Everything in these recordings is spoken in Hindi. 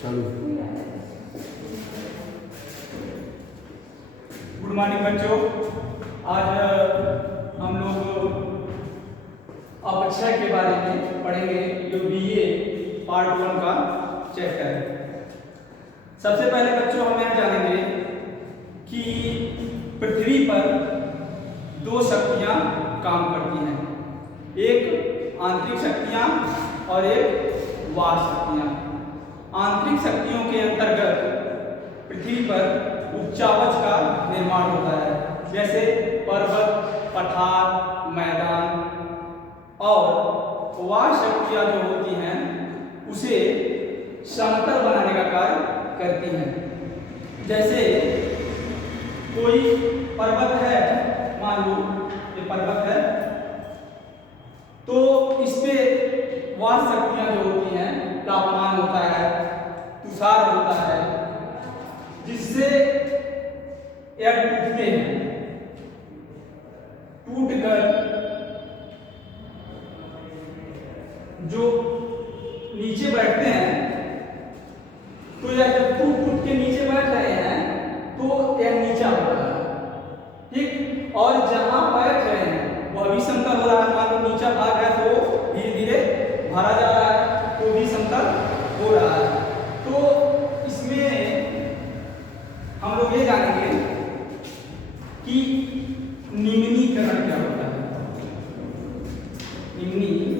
चलो गुड मॉर्निंग बच्चों। आज हम लोग अपक्षय के बारे में पढ़ेंगे, जो बीए पार्ट 1 का चैप्टर है। सबसे पहले बच्चों हम यह जानेंगे कि पृथ्वी पर दो शक्तियां काम करती हैं, एक आंतरिक शक्तियां और एक बाह्य शक्तियां। आंतरिक शक्तियों के अंतर्गत पृथ्वी पर उच्चावच का निर्माण होता है, जैसे पर्वत, पठार, मैदान। और बाह्य शक्तियां जो होती हैं उसे समतल बनाने का कार्य करती हैं। जैसे कोई पर्वत है, मान लो ये पर्वत है, तो इस पे बाह्य शक्तियां जो होती हैं, तापमान होता है, तुषार होता है, जिससे यह टूटते हैं। टूटकर जो नीचे बैठते हैं, तो यह जब टूट के नीचे बैठ रहे हैं तो यह नीचा हो रहा है, ठीक। और जहां बैठ रहे हैं वह भी समतल हो रहा है। मान लो नीचा भाग है तो धीरे धीरे भरा जा रहा है, तो भी समतल हो रहा है। तो इसमें हम लोग ये जानेंगे कि निम्नीकरण क्या होता है। निम्नीकरण,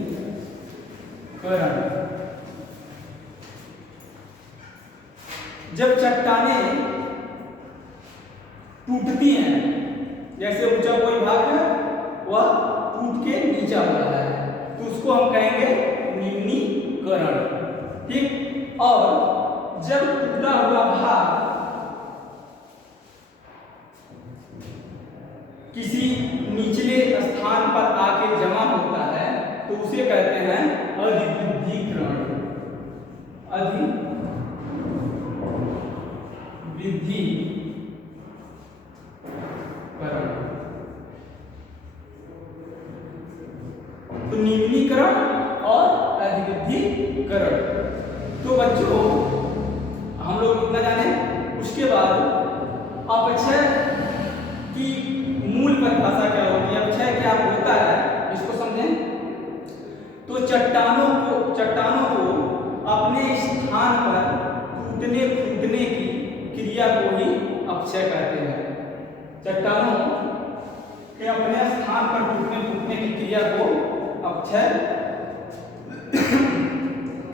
जब चट्टानें टूटती हैं, जैसे ऊंचा कोई भाग है वह टूट के नीचा हो रहा है, तो उसको हम कहेंगे निम्नीकरण, ठीक। और जब टूटा हुआ भाग किसी निचले स्थान पर आके जमा होता है तो उसे कहते हैं अधिवृद्धिकरण। अधिवृद्धिकरण। तो निम्नीकरण और अधिवृद्धिकरण। तो बच्चों हम लोग इतना जाने, उसके बाद अपक्षय की मूल परिभाषा क्या होती है, अपक्षय क्या होता है, इसको समझें। तो चट्टानों को अपने स्थान पर टूटने फूटने की क्रिया को ही अपक्षय कहते हैं। चट्टानों के अपने स्थान पर टूटने फूटने की क्रिया को अपक्षय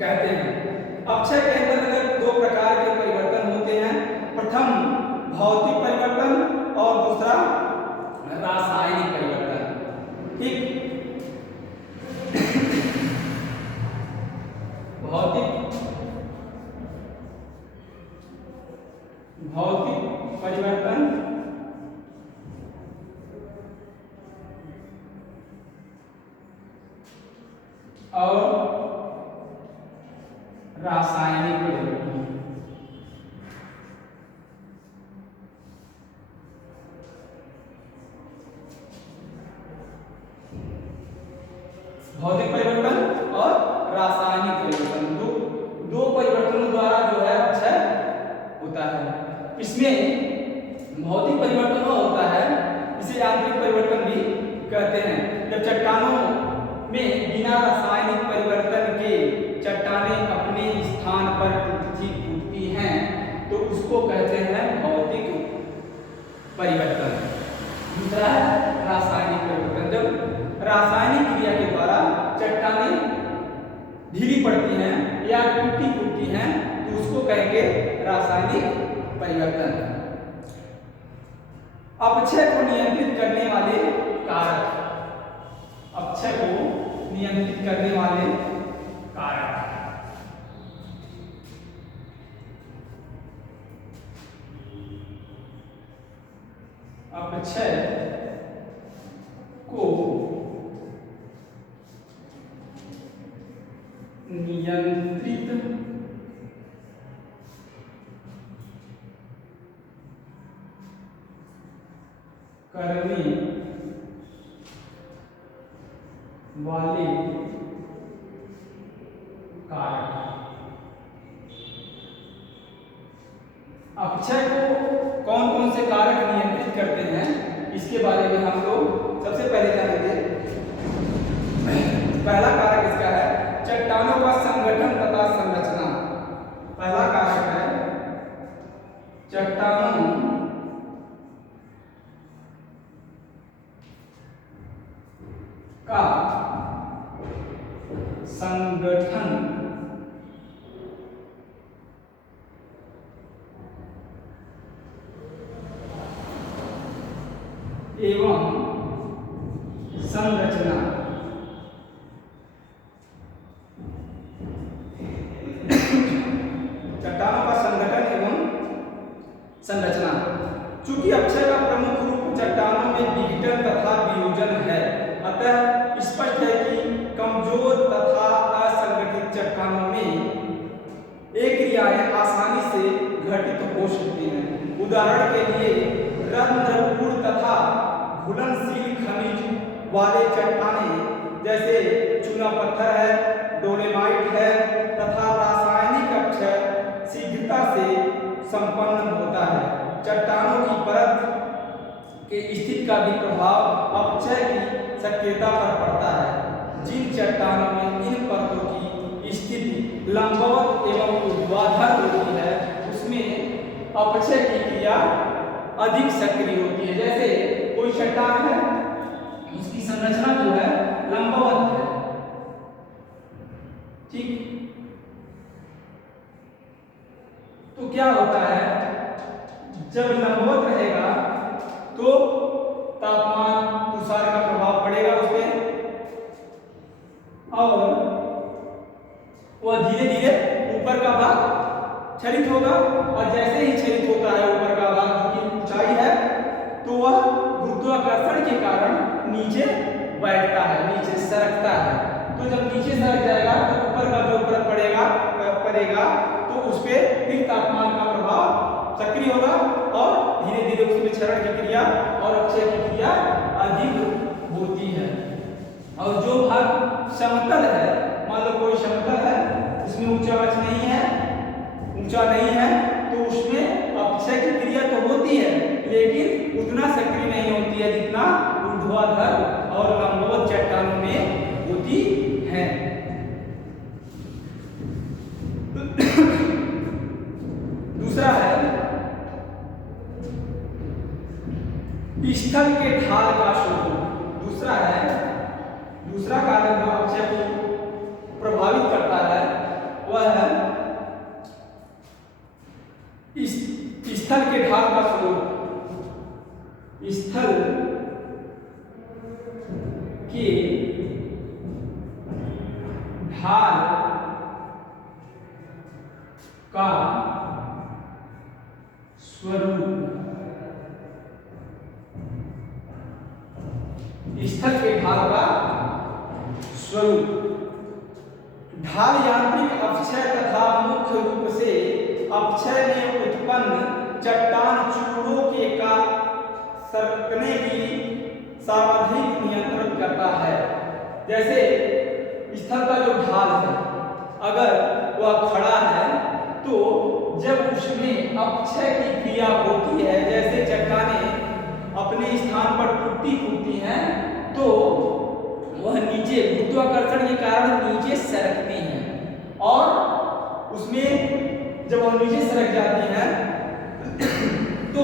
कहते हैं। अपक्षय के अंतर्गत दो प्रकार के परिवर्तन होते हैं। प्रथम भौतिक परिवर्तन और दूसरा रासायनिक परिवर्तन, ठीक। भौतिक परिवर्तन और रासायनिक परिवर्तन। भौतिक परिवर्तन और रासायनिक परिवर्तन, दो परिवर्तनों द्वारा जो है अपक्षय होता है। इसमें भौतिक परिवर्तन होता है, इसे यांत्रिक परिवर्तन भी कहते हैं। जब चट्टानों में बिना रासायनिक परिवर्तन के चट्टानें अपने स्थान पर टूटती हैं तो उसको कहते हैं भौतिक परिवर्तन। दूसरा है रासायनिक परिवर्तन। जब रासायनिक क्रिया के द्वारा चट्टानें ढीली पड़ती हैं या टूटी फूटती हैं तो उसको कहेंगे रासायनिक परिवर्तन। अपक्षय को नियंत्रित करने वाले कारक, अपक्षय को नियंत्रित करने वाले कारक। अपक्षय को नियंत्रित करने वाले कारक। अपक्षय को कौन कौन से कारक नियंत्रित करते हैं इसके बारे में हम लोग सबसे पहले जानेंगे। पहला कारक इसका है चट्टानों का संगठन तथा संरचना। पहला कारक है चट्टानों का संगठन एवं संरचना। चट्टानों का संगठन एवं संरचना। चूंकि अपक्षय का प्रमुख रूप चट्टानों में विघटन तथा वियोजन है, अतः स्पष्ट है कि कमजोर तथा असंगठित चट्टानों में ये क्रियाएं आसानी से घटित हो सकती हैं। उदाहरण के लिए रंध्रपूर्ण तथा घुलनशील खनिज वाले चट्टानें जैसे चूना पत्थर है, डोलेमाइट है तथा रासायनिक अपक्षय शीघ्रता से संपन्न होता है। चट्टानों की परत के स्थिति का भी प्रभाव अपक्षय की सक्रियता पर पड़ता है। जिन चट्टानों में इन परतों की स्थिति लंबवत एवं ऊर्ध्वाधर होती है उसमें अपक्षय की क्रिया अधिक सक्रिय होती है। जैसे कोई चट्टान है उसकी संरचना जो है लंबवत है, ठीक, तो क्या होता है जब लंबवत रहेगा तो तापमान तुषार का प्रभाव पड़ेगा उस पर और वह धीरे धीरे ऊपर का भाग क्षरित होगा और जैसे ही क्षरित होता है ऊपर का भाग की ऊंचाई है तो वह गुरुत्वाकर्षण के कारण नीचे बैठता है, नीचे सरकता है। तो जब नीचे सरक जाएगा तो ऊपर का जो परत पड़ेगा तो उस पर फिर तापमान का प्रभाव सक्रिय होगा और धीरे धीरे उसमें क्षरण की क्रिया और अपक्षय की क्रिया अधिक होती है। और जो भाग समतल है, मान लो कोई समतल है उसमें ऊंचा नहीं है तो उसमें अपक्षय की क्रिया तो होती है लेकिन उतना सक्रिय नहीं होती है जितना ऊर्ध्वाधर और लंबवत चट्टानों में होती है। दूसरा है स्थल के ढाल का स्वरूप। दूसरा कारक जो अपक्षय को प्रभावित करता है वह है स्थल के ढाल का स्वरूप। स्थल के ढाल का स्वरूप। स्थल के ढाल का स्वरूप। ढाल यांत्रिक अपक्षय तथा मुख्य रूप से अपक्षय में उत्पन्न चट्टान चूड़ों के का सरकने की सावधानी नियंत्रण करता है। जैसे स्थल का जो ढाल है अगर वह खड़ा है तो जब उसमें अपक्षय की क्रिया होती है, जैसे चट्टानें अपने स्थान पर टूटती फूटती हैं तो वह नीचे गुरुत्वाकर्षण के कारण नीचे सरकती हैं और उसमें जब वह नीचे सरक जाती हैं तो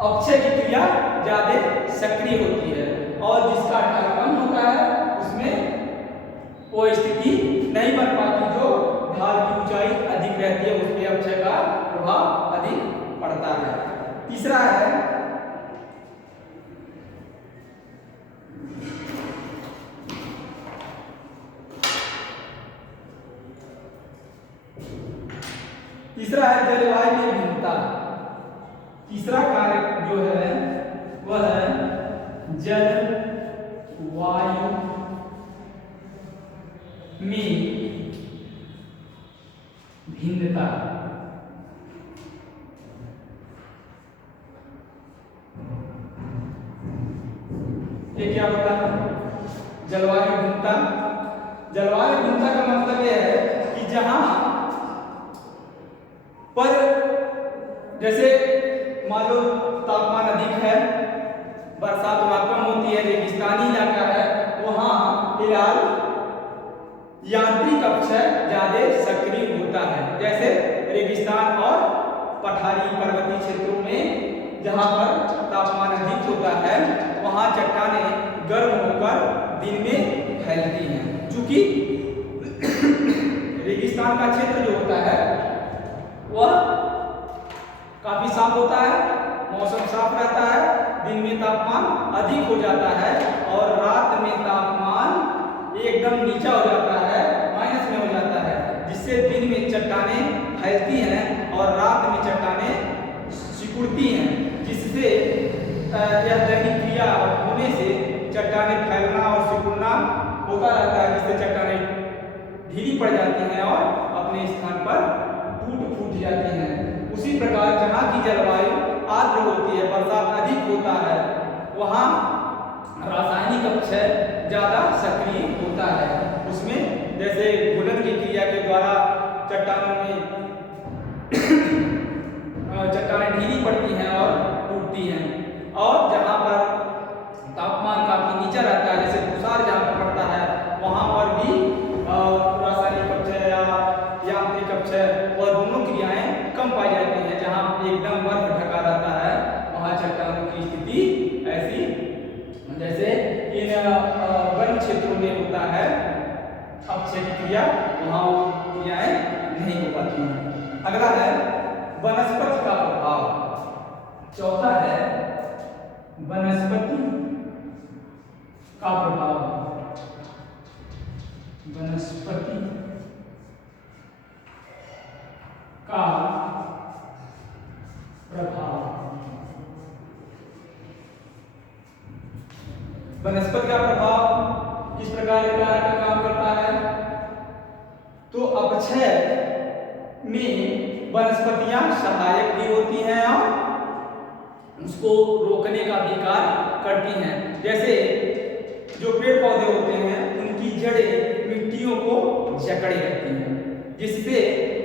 अपक्षय की क्रिया ज्यादा सक्रिय होती है और जिसका ढाल कम होता है उसमें वो स्थिति नहीं बन पाती, जो ढाल की ऊंचाई अधिक रहती है उस पर अपक्षय का प्रभाव अधिक पड़ता है। तीसरा है जलवायु में भिन्नता। तीसरा कारक जो है वह है जलवायु में भिन्नता। ये क्या होता है? जलवायु भिन्नता। जलवायु भिन्नता का मतलब यह है कि जहां पर जैसे मान लो तापमान अधिक है, बरसात वहाँ कम होती है, रेगिस्तानी इलाका है, वहाँ फिलहाल यांत्रिक अपक्षय ज्यादा सक्रिय होता है। जैसे रेगिस्तान और पठारी पर्वतीय क्षेत्रों में जहाँ पर तापमान अधिक होता है, वहाँ चट्टानें गर्म होकर दिन में फैलती हैं। चूंकि रेगिस्तान का क्षेत्र जो होता है वह काफी साफ होता है, मौसम साफ रहता है, दिन में तापमान अधिक हो जाता है और रात में तापमान एकदम नीचा हो जाता है, माइनस में हो जाता है, जिससे दिन में चट्टानें फैलती हैं और रात में चट्टानें सिकुड़ती हैं, जिससे यह दैनिक क्रिया होने से चट्टानें फैलना और सिकुड़ना होता रहता है, जिससे चट्टानें ढीली पड़ जाती हैं और अपने स्थान पर टूट फूट जाती हैं। उसी प्रकार जहाँ की जलवायु आर्द्र होती है, बरसात अधिक होता है, वहाँ रासायनिक अपक्षय ज्यादा सक्रिय होता है। उसमें जैसे घुलन की क्रिया के द्वारा चट्टानों में चट्टानें ढीली पड़ती हैं और टूटती हैं। और जहाँ पर तापमान काफी नीचा रहता है, जैसे तुषार जहाँ पर पड़ता है, वहाँ पर भी रासायनिक अपक्षय या यांत्रिक अपक्षय वह दोनों क्रियाएं कम पाई जाती हैं। जहाँ एकदम बर्फ ढका रहता है, वहाँ चट्टानों की स्थिति ऐसी जैसे इन वन क्षेत्रों में होता है अपक्षय की क्रिया, वहाँ वो क्रियाएं नहीं हो पाती हैं। अगला है वनस्पति का प्रभाव। चौथा है वनस्पति का प्रभाव। वनस्पति का प्रभाव। वनस्पति का प्रभाव किस प्रकार का काम करता है? तो अपक्षय में वनस्पतियां सहायक भी होती हैं और उसको रोकने का भी कार्य करती हैं। जैसे जो पेड़ पौधे होते हैं, उनकी जड़ें मिट्टियों को जकड़े रखती हैं, जिससे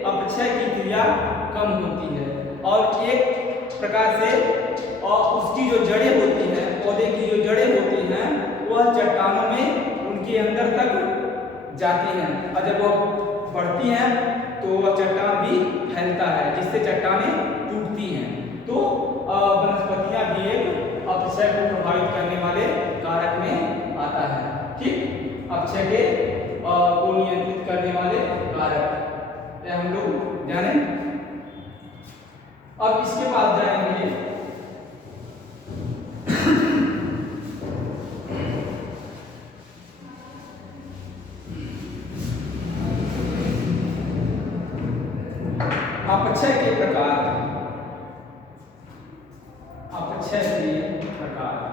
अपक्षय की क्रिया कम होती है। और एक प्रकार से और उसकी जो जड़ें होती हैं, पौधे की जो जड़ें होती हैं, वह चट्टानों में उनके अंदर तक जाती हैं, और जब वह बढ़ती हैं तो वह चट्टान भी फैलता है, जिससे चट्टानें टूटती हैं। तो वनस्पतियां भी एक अपक्षय को प्रभावित करने वाले कारक में आता है। ठीक, अपक्षय के को नियंत्रित करने वाले कारक हम लोग जाने। अब इसके बाद जाएंगे अपक्षय के प्रकार। अपक्षय के प्रकार।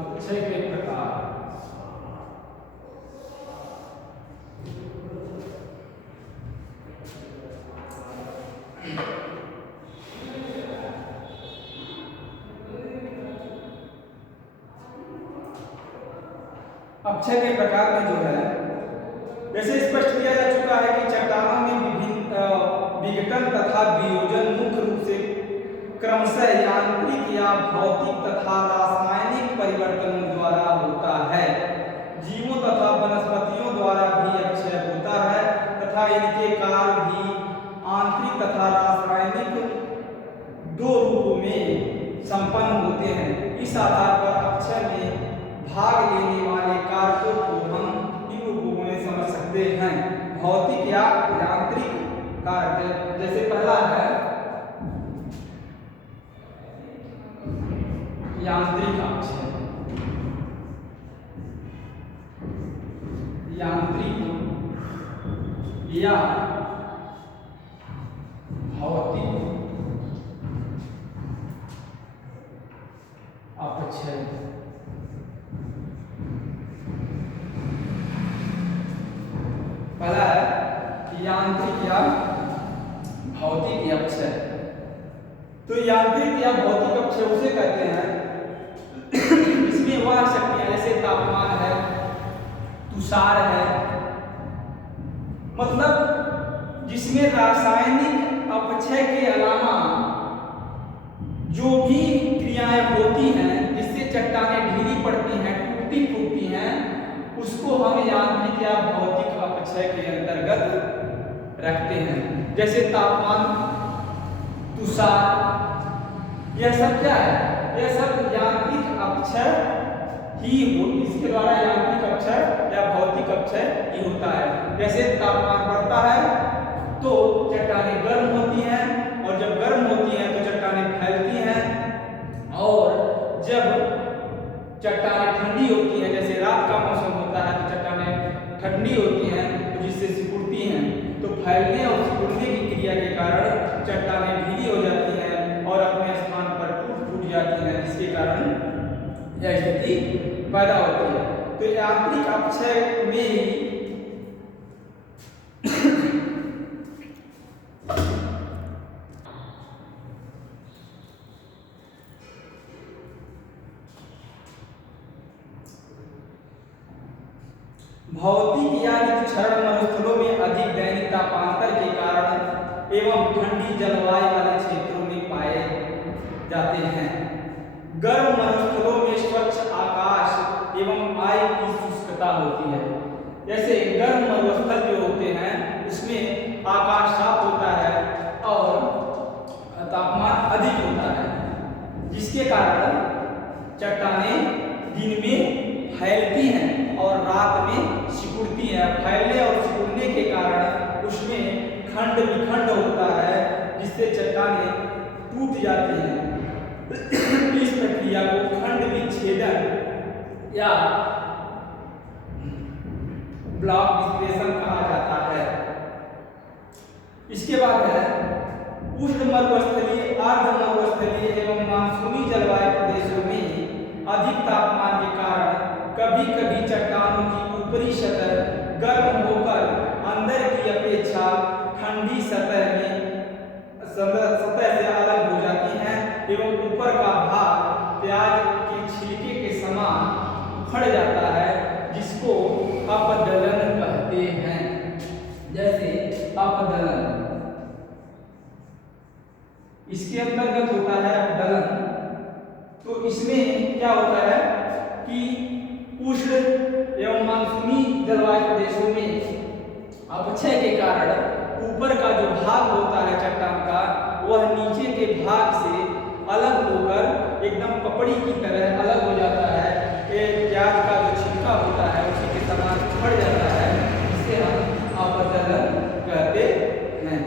अपक्षय के प्रकार। अपक्षय के प्रकार में जो है, जैसे स्पष्ट किया जा चुका है कि चट्टानों में विभिन्न विघटन तथा वियोजन मुख्य रूप से क्रमशः यांत्रिक या भौतिक तथा रासायनिक परिवर्तनों द्वारा होता है। जीवों तथा वनस्पतियों द्वारा भी अपक्षय होता है तथा इनके कार्य भी आंतरिक तथा रासायनिक दो रूपों में संपन्न होते हैं। इस आधार पर अपक्षय में भाग लेने वाले कारकों को हम इन रूपों में समझ सकते हैं, भौतिक या यांत्रिक कारक। जैसे पहला है यांत्रिक अपक्षय। यांत्रिक या भौतिक अपक्षय। पहला है यांत्रिक या भौतिक अपक्षय। तो यांत्रिक या भौतिक अपक्षय उसे कहते हैं तुषार है, मतलब जिसमें रासायनिक अपक्षय के अलावा जो भी क्रियाएं होती हैं जिससे चट्टानें ढीली पड़ती हैं, टूटती फूटती हैं, उसको हम यांत्रिक या भौतिक अपक्षय के अंतर्गत रखते हैं। जैसे तापमान, तुषार, यह सब क्या है? यह सब यांत्रिक अपक्षय ही हो, इसके द्वारा यांत्रिक अपक्षय या भौतिक अपक्षय ही होता है। जैसे तापमान बढ़ता है तो चट्टानें गर्म होती हैं, और जब गर्म होती हैं तो चट्टानें फैलती हैं, और जब चट्टानें ठंडी होती हैं, जैसे रात का मौसम होता है तो चट्टानें ठंडी होती हैं तो जिससे सिकुड़ती हैं, तो फैलने और सिकुड़ने की क्रिया के कारण चट्टानें ढीली हो जाती हैं और अपने स्थान पर टूट जाती हैं, जिसके कारण यह स्थिति पैदा होती है। तो यांत्रिक अपक्षय में ही भौतिक यानी क्षरण मरुस्थलों में अधिक दैनिक तापांतर के कारण एवं ठंडी जलवायु वाले क्षेत्रों में पाए जाते हैं। गर्म मरुस्थलों में स्वच्छ आकाश एवं वायु की शुष्कता होती है। जैसे गर्म मरुस्थल जो होते हैं उसमें आकाश साफ होता है और तापमान अधिक होता है, जिसके कारण चट्टानें दिन में फैलती हैं और रात में सिकुड़ती हैं। फैलने और सिकुड़ने के कारण उसमें खंड विखंड होता है, जिससे चट्टानें टूट जाती हैं। इस प्रक्रिया को खंड विच्छेदन या ब्लॉक डिस्प्लेशन कहा जाता है। इसके बाद है उष्ण मरुस्थलीय, अर्ध मरुस्थलीय एवं मानसूनी जलवायु प्रदेशों में अधिक तापमान के कारण कभी कभी चट्टानों की ऊपरी सतह गर्म होकर अंदर की अपेक्षा ठंडी सतह से अलग हो जाती हैं एवं ऊपर का भाग प्याज के छिलके के समान उखड़ जाता है, जिसको अपदलन कहते हैं। जैसे अपदलन, इसके अंतर्गत होता है अपदलन। तो इसमें क्या होता है कि उष्ण एवं मानसूनी जलवायु प्रदेशों में अपक्षय के कारण ऊपर का जो भाग होता है चट्टान का, वह नीचे के भाग से अलग होकर एकदम पपड़ी की तरह अलग हो जाता है। प्याज का जो छिलका होता है उसी के समान उखड़ जाता है, जिसे हम अपदलन कहते हैं।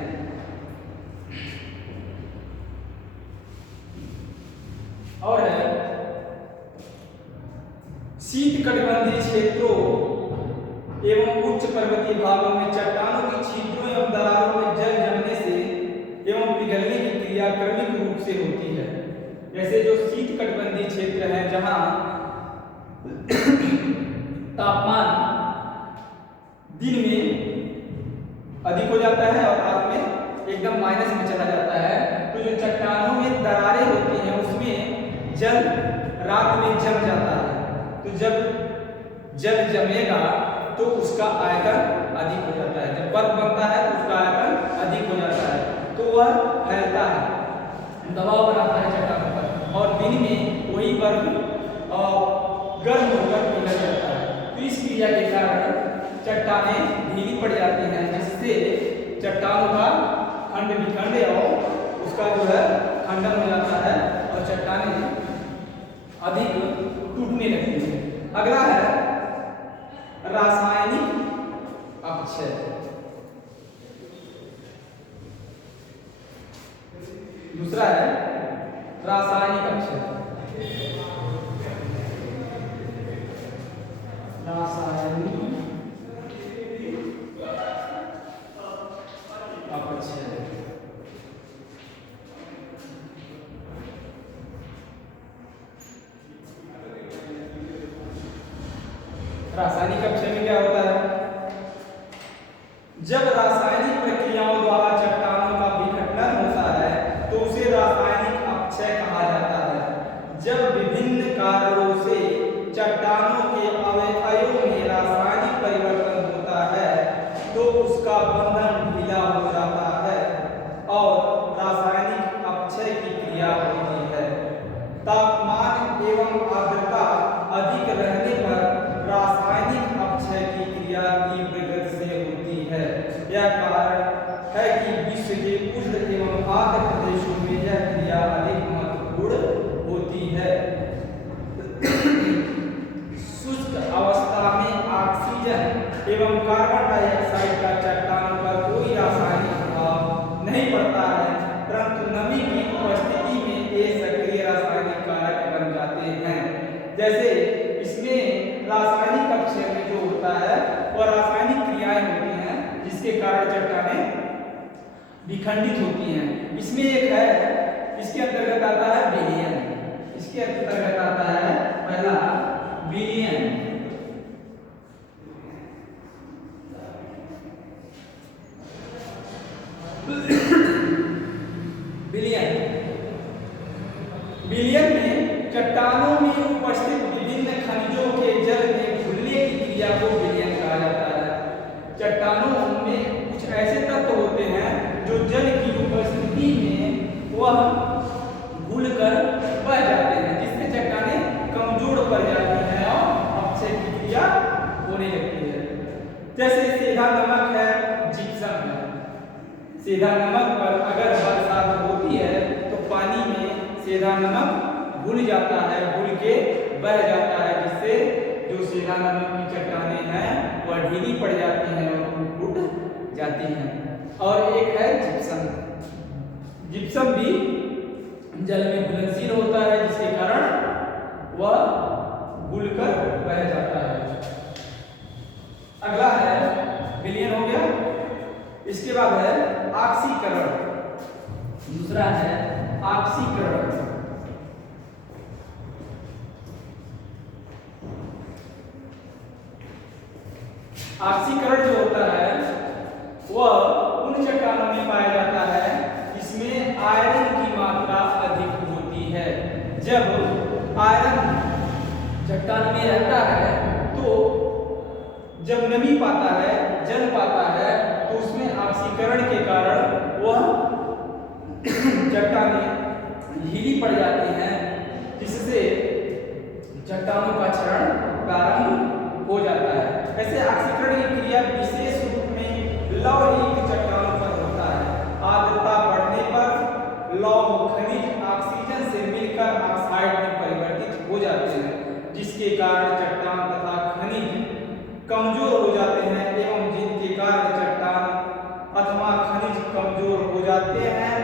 और शीतकटिबंधीय क्षेत्रों एवं उच्च पर्वतीय भागों में चट्टानों की छिद्रों एवं दरारों में जल जमने से एवं पिघलने की क्रिया क्रमिक रूप से होती है। जैसे जो शीतकटिबंधीय क्षेत्र है जहां तापमान दिन में अधिक हो जाता है और रात में एकदम माइनस में चला जाता है, तो जो चट्टानों में दरारें होती हैं उसमें जल रात में जम जाता है। तो जब जल जमेगा तो उसका आयतन अधिक हो जाता है। जब बर्फ बनता है तो उसका आयतन अधिक हो जाता है, तो वह फैलता है, दबाव बनाता है चट्टानों पर, और दिन में वही बर्फ गर्म होकर पिघल जाता है। तो इस क्रिया के कारण चट्टानें ढीली पड़ जाती हैं, जिससे चट्टानों का खंड विखंड और उसका जो है खंडन हो जाता है और चट्टानें अधिक टूटने लगती हैं। अगला है रासायनिक अपक्षय। दूसरा है रासायनिक अपक्षय। रासायनिक अपक्षय रासायनिक अपक्षय में क्या होता है? जब रासायनिक प्रक्रियाओं द्वारा चट्टानों का विघटन होता है तो उसे रासायनिक अपक्षय कहा जाता है। जब विभिन्न कारणों से चट्टानों के अवयवों में रासायनिक एवं आर्द्रता अधिक रहने पर रासायनिक अपक्षय की क्रिया तीव्र गति से होती है। यह कारण है कि विश्व के उष्ण एवं आर्द्र प्रदेशों में यह क्रिया अधिक महत्वपूर्ण होती है। शुष्क अवस्था में ऑक्सीजन एवं कार्बन डाइऑक्साइड का चट्टानों पर कोई रासायनिक प्रभाव नहीं पड़ता है, परंतु नमी की उपस्थिति में ये सक्रिय रासायनिक कारक बन जाते हैं। जैसे इसमें रासायनिक अपक्षय में जो होता है वह रासायनिक क्रियाएं होती हैं जिसके कारण चट्टानें विखंडित होती हैं। इसमें एक है, इसके अंतर्गत आता है विलयन। इसके अंतर्गत आता है पहला विलयन। विलयन में चट्टानों में उपस्थित विभिन्न खनिजों के जल में घुलने की क्रिया को विलयन कहा जाता है। चट्टानों में कुछ ऐसे तत्व होते हैं जो जल की उपस्थिति में वह घुलकर बह जाते हैं, जिससे चट्टानें कमजोर पड़ जाती हैं और अपक्षय की क्रिया होने लगती है। जैसे सीधा नमक है, जिप्सम है। सीधा नमक पर अगर बरसात होती है तो पानी में सीधा नमक घुल जाता है, घुल के बह जाता है, जिससे जो सीधा नमक की चट्टानें हैं वह ढीली पड़ जाती हैं और टूट जाती हैं। और एक है जिप्सम। जिप्सम भी जल में घुलनशील होता है, जिसके कारण वह घुलकर बह जाता है। अगला है विलयन हो गया। इसके बाद है ऑक्सीकरण। दूसरा है ऑक्सीकरण। ऑक्सीकरण जो होता है वह उन चट्टानों में पाया जाता है जिसमें आयरन की मात्रा अधिक होती है। जब आयरन चट्टान में रहता है तो जब नमी पाता है, जल पाता है, तो उसमें ऑक्सीकरण के कारण वह चट्टानें ढीली पड़ जाती हैं, जिससे चट्टानों का क्षरण प्रारंभ हो जाता है। ऐसे ऑक्सीकरण की क्रिया विशेष रूप में लौहयुक्त चट्टानों पर होता है। आर्द्रता बढ़ने पर लौह खनिज ऑक्सीजन से मिलकर ऑक्साइड में परिवर्तित हो जाते हैं, जिसके कारण चट्टान तथा खनिज कमजोर हो जाते हैं एवं जिनके कारण चट्टान अथवा खनिज कमजोर हो जाते हैं,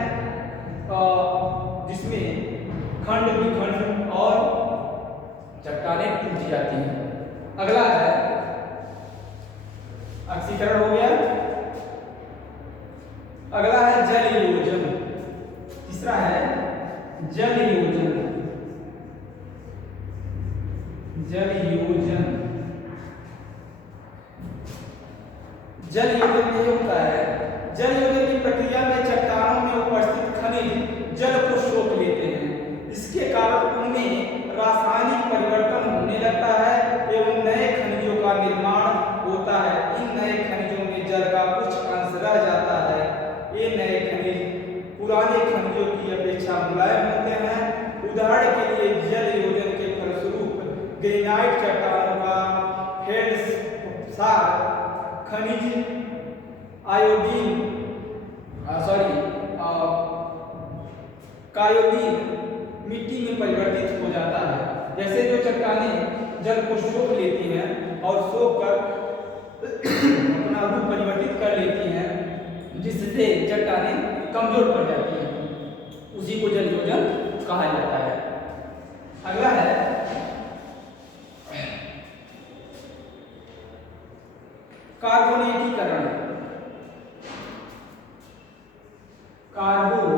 जिसमें खंड विखंड और चट्टानें टूट जाती हैं। अगला है ऑक्सीकरण हो गया। अगला है जल योजन। तीसरा है जल योजन। जल योजन। जल योजन में होता है, जल योजन की प्रक्रिया में चट्टानों में उपस्थित खनिज जल को सोख लेते हैं। इसके कारण उनमें रासायनिक परिवर्तन होने लगता है एवं नए खनिजों का निर्माण होता है। इन नए खनिजों में जल का कुछ अंश रह जाता है। ये नए खनिज पुराने खनिजों की अपेक्षा मुलायम होते हैं। उदाहरण के लिए जल योजन के फलस्वरूप ग्रेनाइट चट्टानों का फेल्डस्पार खनिज कायोडीन मिट्टी में परिवर्तित हो जाता है। जैसे जो चट्टानें जल को सोख लेती हैं और सोख कर अपना रूप परिवर्तित कर लेती हैं, जिससे चट्टानें कमजोर पड़ जाती हैं, उसी को जल योजन कहा जाता है। अगला है कार्बोनेटीकरण। कार्बोनेटीकरण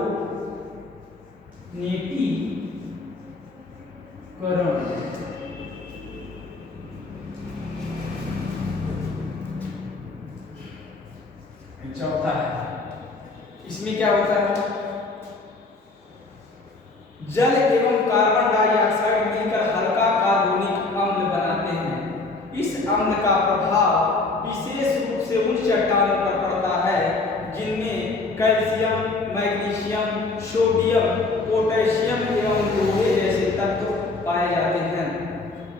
चौथा है। इसमें क्या होता है, जल एवं कार्बन डाइऑक्साइड मिलकर हल्का कार्बोनिक अम्ल बनाते हैं। इस अम्ल का प्रभाव विशेष रूप से उन चट्टानों पर पड़ता है जिनमें कैल्शियम, मैग्नीशियम, सोडियम, पोटेशियम एवं लोहे जैसे तत्व पाए पाए जाते हैं।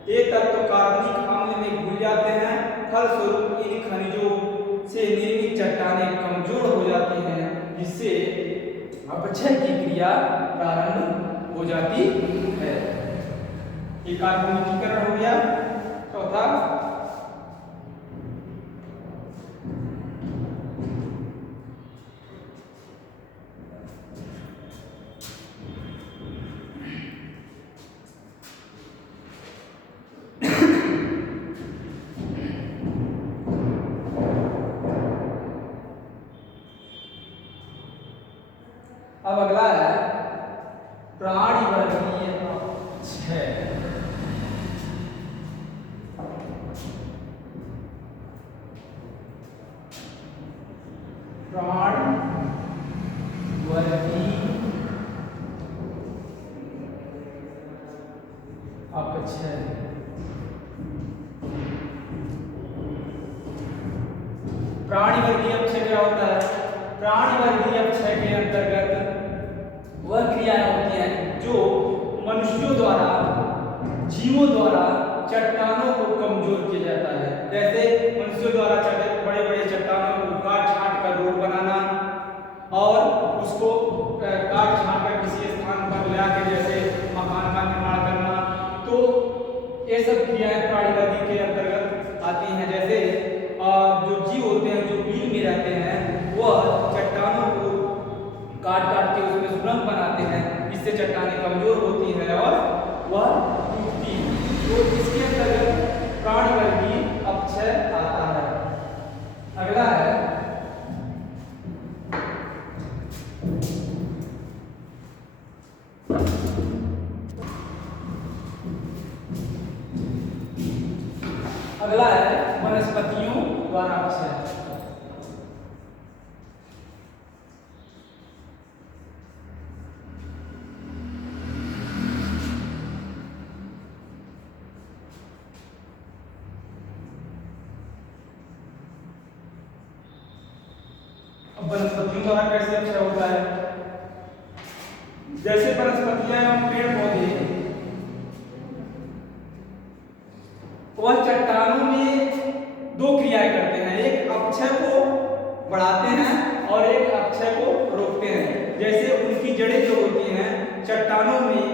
ये तत्व कार्बनिक अम्ल में घुल जाते हैं, फलस्वरूप इन खनिजों से निर्मित चट्टानें कमजोर हो जाती हैं, जिससे अपक्षय की क्रिया प्रारंभ हो जाती है। ये कार्बनिकीकरण हो गया। चौथा, अब अगला है प्राणिवर्गीय अपक्षय। प्राणिवर्गीय अपक्षय प्राणिवर्गीय अपक्षय क्या होता है? प्राणिवर्गीय अपक्षय के अंतर्गत वह क्रियाएं होती हैं जो मनुष्यों द्वारा, जीवों द्वारा चट्टानों को कमजोर किया जाता है। जैसे मनुष्यों द्वारा बड़े बड़े चट्टानों को काट छांट कर रोड बनाना और उसको काट छांट कर किसी स्थान पर ला के जैसे मकान का निर्माण करना, तो ये सब क्रियाएं प्राणिवर्गीय के अंतर्गत आती हैं। जैसे जो जीव होते हैं जो बिल में रहते हैं, वह चट्टानों को काट काट के उसमें सुरंग बनाते हैं, इससे चट्टानें कमजोर होती है और वह टूटती है। तो इसके अंतर्गत प्राणिवर्गीय अपक्षय आता है। अगला है वनस्पतियों द्वारा अपक्षय। वनस्पतियों द्वारा कैसे अपक्षय होता है? जैसे वनस्पतियां एवं पेड़ पौधे वह चट्टानों में दो क्रियाएं करते हैं, एक अपक्षय को बढ़ाते हैं और एक अपक्षय को रोकते हैं। जैसे उनकी जड़ें जो होती हैं, चट्टानों में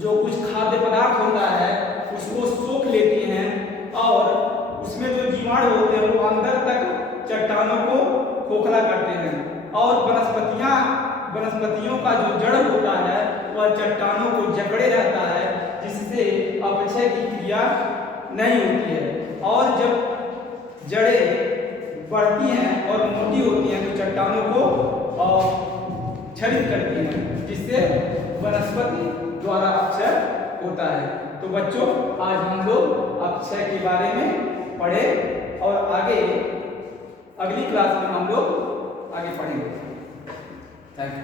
जो कुछ खाद्य पदार्थ होता है उसको सोख लेती हैं और उसमें जो जीवाणु होते हैं वो अंदर तक चट्टानों को खोखला करते हैं। और वनस्पतियों का जो जड़ होता है वह चट्टानों को जकड़े रहता है, जिससे अपक्षय की क्रिया नहीं होती है। और जब जड़ें बढ़ती हैं और मोटी होती हैं तो चट्टानों को क्षरित करती हैं, जिससे वनस्पति द्वारा अपक्षय होता है। तो बच्चों, आज हम लोग अपक्षय के बारे में पढ़े और आगे अगली क्लास में हम लोग आगे पढ़ेंगे। Thank you.